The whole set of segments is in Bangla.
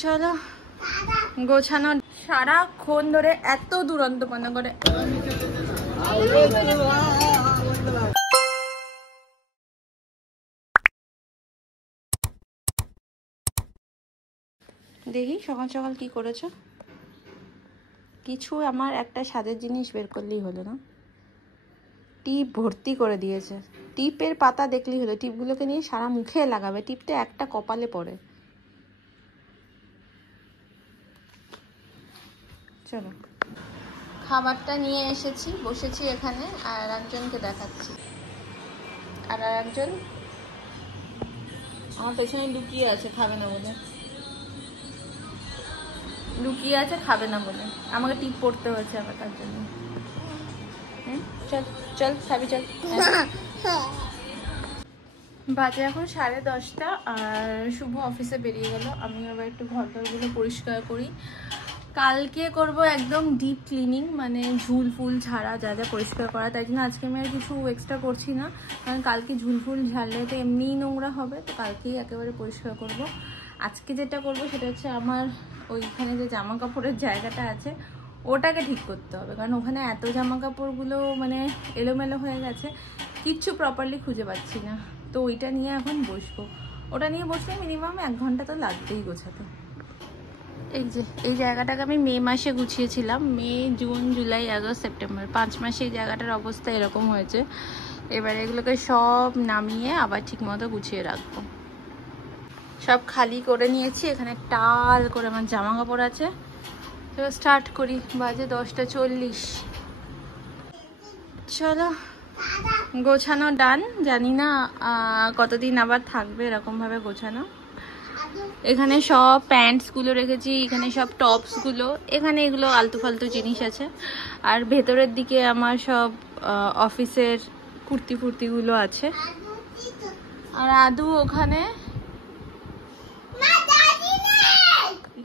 চলো গোছানো সারাক্ষণ ধরে এত দুরন্তপনা করে। দেখি সকাল সকাল কি করেছো। কিছু আমার একটা স্বাদের জিনিস বের করলেই হলো না। টিপ ভর্তি করে দিয়েছে। টিপের পাতা দেখলেই হলো, টিপগুলোকে নিয়ে সারা মুখে লাগাবে, টিপটা একটা কপালে পড়ে। চলো খাবারটা নিয়ে এসেছি, বসেছি এখানে, আর একজনকে দেখাচ্ছি। আর একজন আমার পেছনে লুকিয়ে আছে, খাবে না বলে, লুকিয়ে আছে খাবে না বলে। আমাকে টিপ পড়তে হয়েছে আবার তার জন্য। চল চল খাবি চল। বাজে এখন 10:30 আর শুভ অফিসে বেরিয়ে গেল। আমি আবার একটু ঘরগুলো পরিষ্কার করি। কালকে করব একদম ডিপ ক্লিনিং, মানে ঝুল ফুল ঝাড়া, যা যা পরিষ্কার করা। তাই জন্য আজকে আমি আর কিছু এক্সট্রা করছি না, কারণ কালকে ঝুল ফুল ঝাড়লে তো এমনিই নোংরা হবে, তো কালকেই একেবারে পরিষ্কার করব। আজকে যেটা করব সেটা হচ্ছে আমার ওইখানে যে জামা কাপড়ের জায়গাটা আছে ওটাকে ঠিক করতে হবে, কারণ ওখানে এত জামা কাপড়গুলো মানে এলোমেলো হয়ে গেছে, কিচ্ছু প্রপারলি খুঁজে পাচ্ছি না। তো ওইটা নিয়ে এখন বসবো। ওটা নিয়ে বসলে মিনিমাম 1 ঘন্টা তো লাগবেই গোছাতে। এই যে এই জায়গাটাকে আমি মে মাসে গুছিয়েছিলাম, May June July August September 5 মাসে এই জায়গাটার অবস্থা এরকম হয়েছে। এবার এগুলোকে সব নামিয়ে আবার ঠিক মতো গুছিয়ে রাখবো। সব খালি করে নিয়েছি, এখানে টাল করে আমার জামা কাপড় আছে। এবার স্টার্ট করি। বাজে 10:40। চলো গোছানো ডান। জানি না কতদিন আবার থাকবে এরকম ভাবে গোছানো। এখানে সব প্যান্টস গুলো রেখেছি, এখানে সব টপস গুলো, এখানে এগুলো আলতু ফালতু জিনিস আছে। আর ভেতরের দিকে আমার সব অফিসের কুর্তি ফুর্তি গুলো আছে। আর আদু ওখানে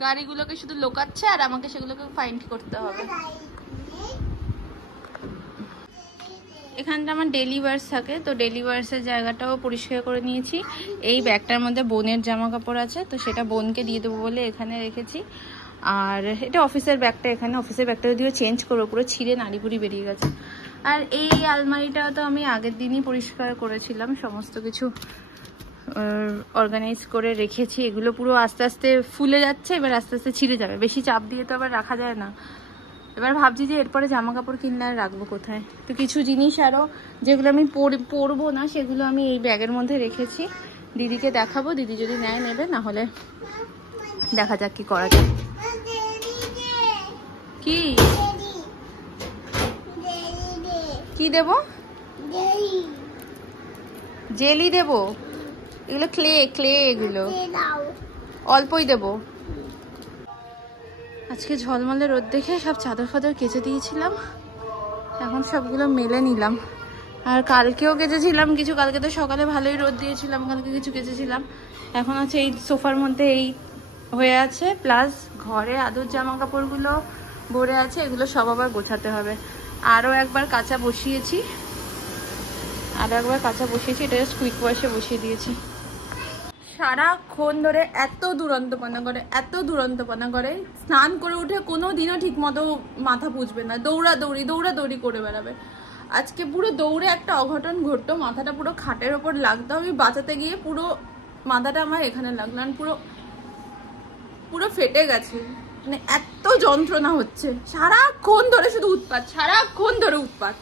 গাড়িগুলোকে শুধু লোকাচ্ছে আর আমাকে সেগুলোকে ফাইন্ড করতে হবে। এখানটা আমার ডেলি ওয়ার্স থাকে, তো ডেলি ওয়ার্সের জায়গাটাও পরিষ্কার করে নিয়েছি। এই ব্যাগটার মধ্যে বোনের জামা কাপড় আছে, তো সেটা বোনকে দিয়ে দেবো বলে এখানে রেখেছি। আর এটা অফিসের ব্যাগটা, এখানে অফিসের ব্যাগটা যদিও চেঞ্জ করবো, পুরো ছিঁড়ে নাড়িপুরি বেরিয়ে গেছে। আর এই আলমারিটাও তো আমি আগের দিনই পরিষ্কার করেছিলাম, সমস্ত কিছু অর্গানাইজ করে রেখেছি। এগুলো পুরো আস্তে আস্তে ফুলে যাচ্ছে, এবার আস্তে আস্তে ছিঁড়ে যাবে, বেশি চাপ দিয়ে তো আবার রাখা যায় না। এবার ভাবছি যে এরপরে জামা কাপড় কিনলে আর রাখবো কোথায়। তো কিছু জিনিস আরও যেগুলো আমি পরবো না সেগুলো আমি এই ব্যাগের মধ্যে রেখেছি, দিদিকে দেখাবো, দিদি যদি নেয় নেবে, না হলে দেখা যাক কি করা যায়। কি কি দেবো? জেলি দেবো? এগুলো ক্লে ক্লে, এগুলো অল্পই দেবো। আজকে ঝলমলে রোদ দেখে সব চাদর ফাদর কেচে দিয়েছিলাম, এখন সবগুলো মেলে নিলাম। আর কালকেও কেচেছিলাম কিছু, কালকে তো সকালে ভালোই রোদ দিয়েছিলাম, কালকে কিছু কেচেছিলাম। এখন আছে এই সোফার মধ্যে এই হয়ে আছে, প্লাস ঘরে আদুর জামা কাপড়গুলো ভরে আছে, এগুলো সব আবার গোছাতে হবে। আরও একবার কাঁচা বসিয়েছি, এটা জাস্ট কুইক ওয়াশে বসিয়ে দিয়েছি। সারাক্ষণ ধরে এত দুরন্তপনা করে, স্নান করে উঠে কোনো দিনও ঠিক মতো মাথা পুছবে না, দৌড়াদৌড়ি করে বেড়াবে। আজকে পুরো দৌড়ে একটা অঘটন ঘটতো, মাথাটা পুরো খাটের ওপর লাগতো, আমি বাঁচাতে গিয়ে পুরো মাথাটা আমার এখানে লাগলো, পুরো পুরো ফেটে গেছে। মানে এত যন্ত্রণা হচ্ছে, সারাক্ষণ ধরে শুধু উৎপাত, সারাক্ষণ ধরে উৎপাত।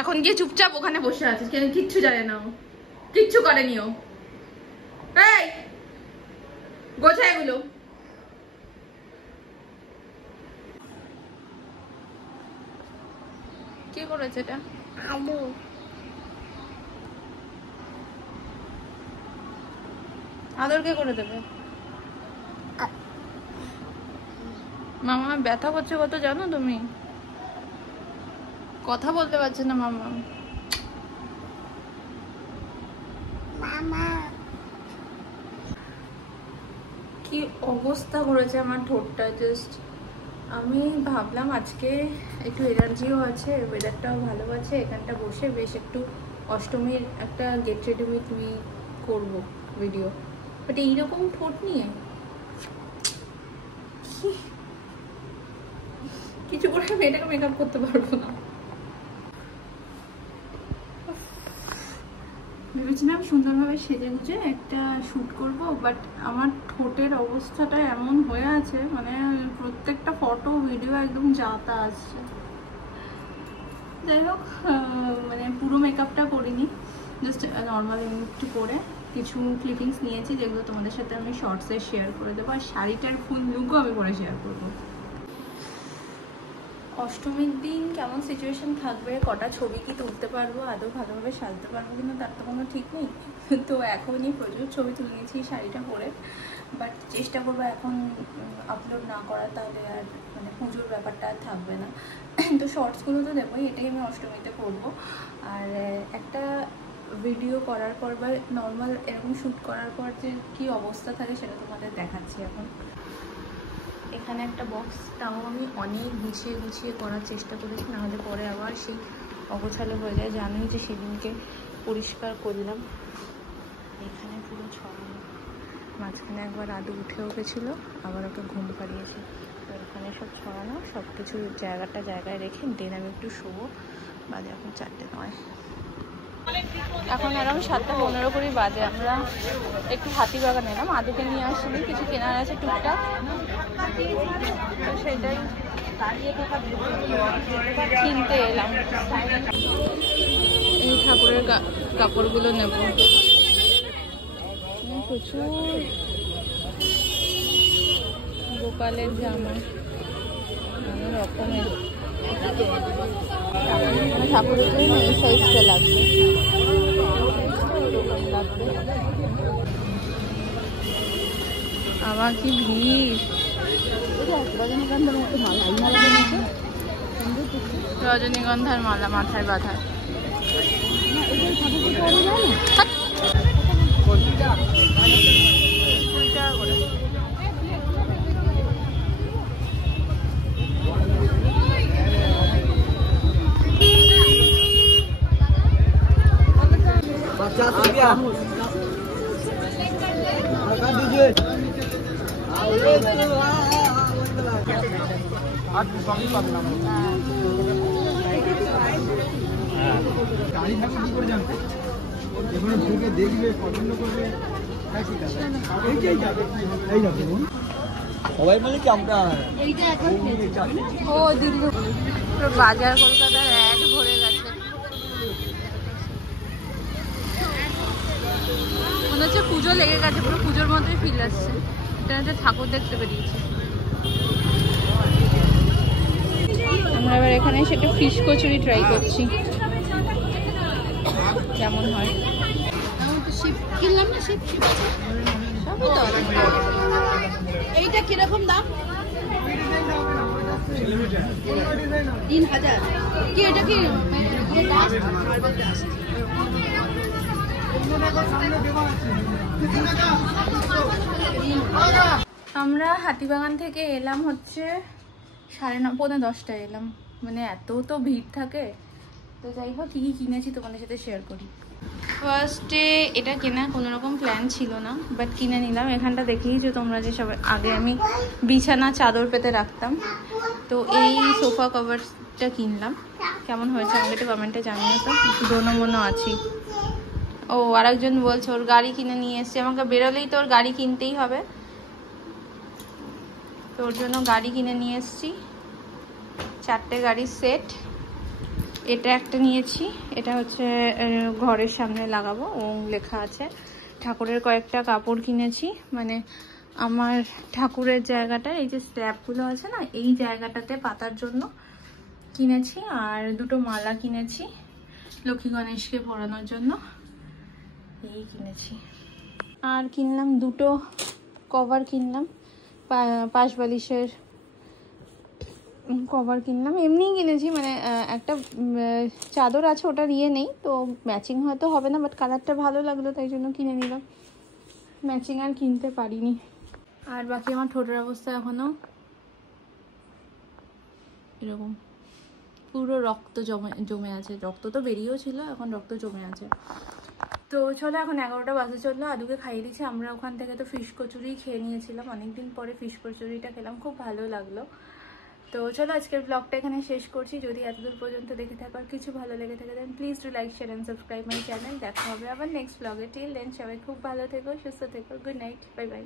এখন গিয়ে চুপচাপ ওখানে বসে আছিস, কেন কিচ্ছু জানে না, কিচ্ছু করেনি ও। এই গোছা এগুলো। কি করেছে এটা? আলু। আদরকে করে দেবে। মামা ব্যথা করছে কত জানো তুমি? কথা বলতে পারছে না মামা। কি অবস্থা করেছে আমার ঠোঁটটা, জাস্ট। আমি ভাবলাম আজকে একটু এনার্জিও আছে, ওয়েদারটাও ভালো আছে, এখানটা বসে বেশ একটু অষ্টমীর একটা গেট রেডি উইথ মি করব ভিডিও, বাট এইরকম ঠোঁট নিয়ে কিছু করে আমি এটাকে মেকআপ করতে পারবো না। ভেবেছিলাম সুন্দরভাবে সেজে গুজে একটা শ্যুট করব, বাট আমার ঠোঁটের অবস্থাটা এমন হয়ে আছে, মানে প্রত্যেকটা ফটো ভিডিও একদম যাতা আসছে। যাই হোক, মানে পুরো মেকআপটা করিনি, জাস্ট নর্মাল একটু করে কিছু ক্লিপিংস নিয়েছি, যেগুলো তোমাদের সাথে আমি শর্টসে শেয়ার করে দেবো। আর শাড়িটার ফুল লুকও আমি পরে শেয়ার করবো। অষ্টমীর দিন কেমন সিচুয়েশন থাকবে, কটা ছবি কি তুলতে পারবো, আদৌ ভালোভাবে সাজতে পারবো কিনা তার তো কোনো ঠিক নেই। তো এখনই প্রচুর ছবি তুলে নিয়েছি শাড়িটা পরে, বাট চেষ্টা করবো এখন আপলোড না করা, তাহলে আর মানে পুজোর ব্যাপারটা আর থাকবে না। তো শর্টসগুলো তো দেবোই, এটাই আমি অষ্টমীতে করবো। আর একটা ভিডিও করার পর বা নর্মাল এরকম শ্যুট করার পর যে কী অবস্থা থাকে সেটা তোমাদের দেখাচ্ছি এখন। এখানে একটা বক্সটাও আমি অনেক গুছিয়ে গুছিয়ে করার চেষ্টা করেছি, নাহলে পরে আবার সেই অগোছালো হয়ে যায়। জানোই যে সেদিনকে পরিষ্কার করলাম, এখানে পুরো ছড়ানো, মাঝখানে একবার আদু উঠেও গেছিলো, আবার ওকে ঘুম পাড়িয়েছি। তো এখানে সব ছড়ানো, সব কিছু জায়গাটা জায়গায় রেখে দেন আমি একটু শোবো। বাজে এখন 4:09, এখন এরকম 7:15 করেই বাজে। আমরা একটু হাতিবাগান এলাম, আদুকে নিয়ে আসিনি, কিছু কেনার আছে টুকটাক, তো সেটাই কিনতে এলাম। এই ঠাকুরের কাপড়গুলো নেব, প্রচুর গোপালের জামা নানা রকমের। ঠাকুরের জন্য এই সাইজটা লাগবে, আবার কি ভিড়। রজনীগন্ধার মালা মাথায় বাঁধা, সবাই বলে কি আমরা ও দিল্লি পুরো বাজার কলকাতার অ্যাড ভরে গেছে, মনে হচ্ছে পুজো লেগে গেছে, পুরো পুজোর মতোই ফিল আসছে। এটা হচ্ছে ঠাকুর দেখতে বেরিয়েছে। আমরা এবার এখানে সেটা ফিশ কচুরি ট্রাই করছি, কেমন হয়। এইটা কিরকম দাম? 3000। কি এটা কি আমরা হাতিবাগান থেকে এলাম হচ্ছে 9:30 পৌনে 10টায় এলাম, মানে এত তো ভিড় থাকে। তো যাই হোক, কী কী কিনেছি তোমাদের সাথে শেয়ার করি। ফার্স্টে এটা কেনা কোনো রকম প্ল্যান ছিল না, বাট কিনে নিলাম। এখানটা দেখেই যে তোমরা যে সব আগে আমি বিছানা চাদর পেতে রাখতাম, তো এই সোফা কভারটা কিনলাম। কেমন হয়েছে আমাকে একটু কমেন্টে জানিয়ে, তো দোনো মনো আছি। ও আরেকজন বলছে ওর গাড়ি কিনে নিয়ে এসছে, আমাকে বেরোলেই তো ওর গাড়ি কিনতেই হবে, তো ওর জন্য গাড়ি কিনে নিয়ে এসছি। 4টে গাড়ির সেট। এটা একটা নিয়েছি, এটা হচ্ছে ঘরের সামনে লাগাবো, ওম লেখা আছে। ঠাকুরের কয়েকটা কাপড় কিনেছি, মানে আমার ঠাকুরের জায়গাটা এই যে স্ল্যাবগুলো আছে না, এই জায়গাটাতে পাতার জন্য কিনেছি। আর দুটো মালা কিনেছি লক্ষ্মী গণেশকে পরানোর জন্য, এই কিনেছি। আর কিনলাম দুটো কভার, কিনলাম পাশ বালিশের কভার কিনলাম, এমনিই কিনেছি, মানে একটা চাদর আছে ওটা নিয়ে নেই, তো ম্যাচিং হয়তো হবে না, বাট কালারটা ভালো লাগলো তাই জন্য কিনে নিলাম। ম্যাচিং আর কিনতে পারিনি। আর বাকি আমার ঠোঁটের অবস্থা এখনও এরকম, পুরো রক্ত জমে আছে। রক্ত তো বেরিয়েও ছিল, এখন রক্ত জমে আছে। তো চলো এখন 11টা বাজে চললো, আদুকে খাইয়ে দিচ্ছি। আমরা ওখান থেকে তো ফিশ কচুরি খেয়ে নিয়েছিলাম, অনেকদিন পরে ফিশ কচুরিটা খেলাম, খুব ভালো লাগলো। তো চলো আজকের ব্লগটা এখানে শেষ করছি। যদি এতদূর পর্যন্ত দেখে থাকো আর কিছু ভালো লেগে থাকে then please do like share and subscribe my channel. দেখা হবে আবার নেক্সট ব্লগে। টিল দেন সবাই খুব ভালো থেকো, সুস্থ থেকো। Good night, bye bye.